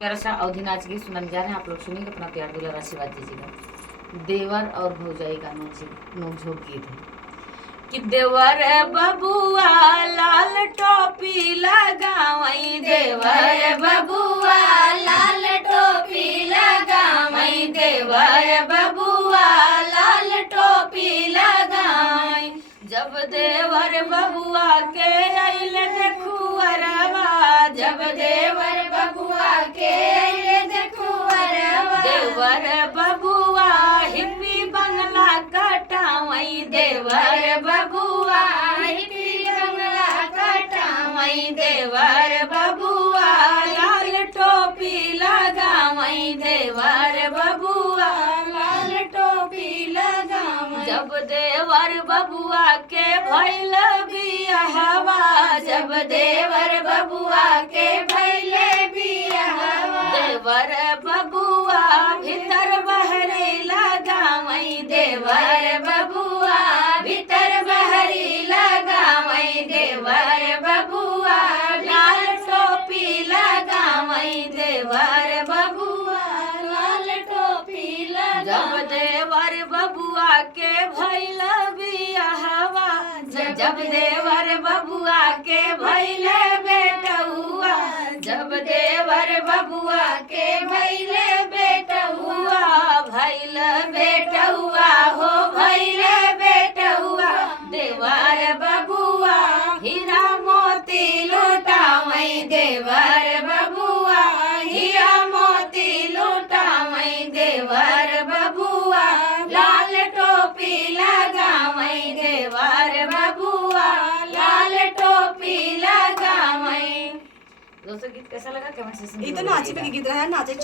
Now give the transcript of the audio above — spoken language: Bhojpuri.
प्यारा सा अवधि नाच गीत सुनाने जा रहे हैं। आप लोग सुनिएगा, अपना प्यार दुलार आशीर्वाद दीजिएगा। देवर और भौजाई का नोक-झोंक गीत है कि देवर बबुआ लाल टोपी लगावई, देवर बबुआ लाल टोपी लगावई, देवर बबुआ लाल टोपी लगावई। जब देवर बबुआ के अइले देखुअरवा, जब देवर बबुआ के अइले देखुअरवा, देवर बबुआ हिप्पी बंगला कटावई, देवर बबुआ हिप्पी बंगला कटावई, देवर बबुआ लाल टोपी लगावई, देवर बबुआ लाल टोपी लगावई। जब देवर बबुआ के भइल बियाहवा, जब देवर बबुआ के भइल बियाहवा, देवर बबुआ भीतर बहरी लगावई, देवर बबुआ भीतर बहरी लगावई, देवर बबुआ लाल टोपी लगावई, देवर बबुआ लाल टोपी लगावई। जब देवर बबुआ के भइल बियाहवा, जब देवर बबुआ के भइल बेटहुआ, जब देवर बबुआ के भइल बेटहुआ, भइल बेटहुआ हो भइल बेटहुआ, देवर बबुआ हीरा मोती लुटावई, देवर बबुआ हीरा मोती लुटावई, देवर बबुआ लाल टोपी लगावई, देवर बबुआ लाल टोपी लगावई। दोस्तों गीत कैसा लगा कमेंट सेक्शन में ये तो नाचे पे गीत रहा है, नाचे